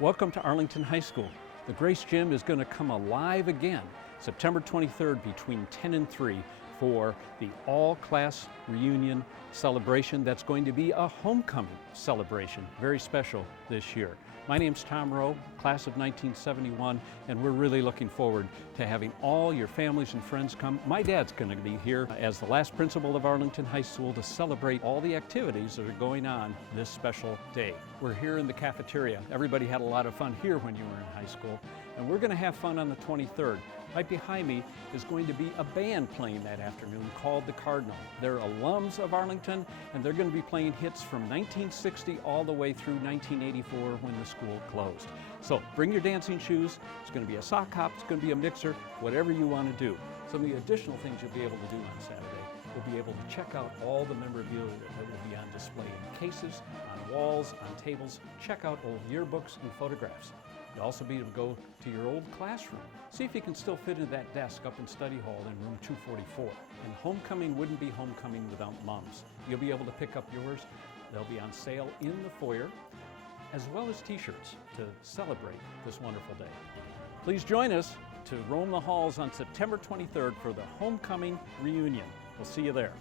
Welcome to Arlington High School. The Grace Gym is going to come alive again September 23rd between 10 and 3 for the all-class reunion celebration that's going to be a homecoming celebration. Very special this year. My name's Tom Rowe, class of 1971, and we're really looking forward to having all your families and friends come. My dad's going to be here as the last principal of Arlington High School to celebrate all the activities that are going on this special day. We're here in the cafeteria. Everybody had a lot of fun here when you were in high school, and we're going to have fun on the 23rd. Right behind me is going to be a band playing that afternoon called the Cardinal. They're alums of Arlington, and they're going to be playing hits from 1960 all the way through 1984 when the school closed. So bring your dancing shoes. It's going to be a sock hop, it's going to be a mixer, whatever you want to do. Some of the additional things you'll be able to do on Saturday, you'll be able to check out all the memorabilia that will be on display in cases, on walls, on tables. Check out old yearbooks and photographs. You'll also be able to go to your old classroom. See if you can still fit into that desk up in study hall in room 244. And homecoming wouldn't be homecoming without mums. You'll be able to pick up yours. They'll be on sale in the foyer, as well as t-shirts to celebrate this wonderful day. Please join us to roam the halls on September 23rd for the homecoming reunion. We'll see you there.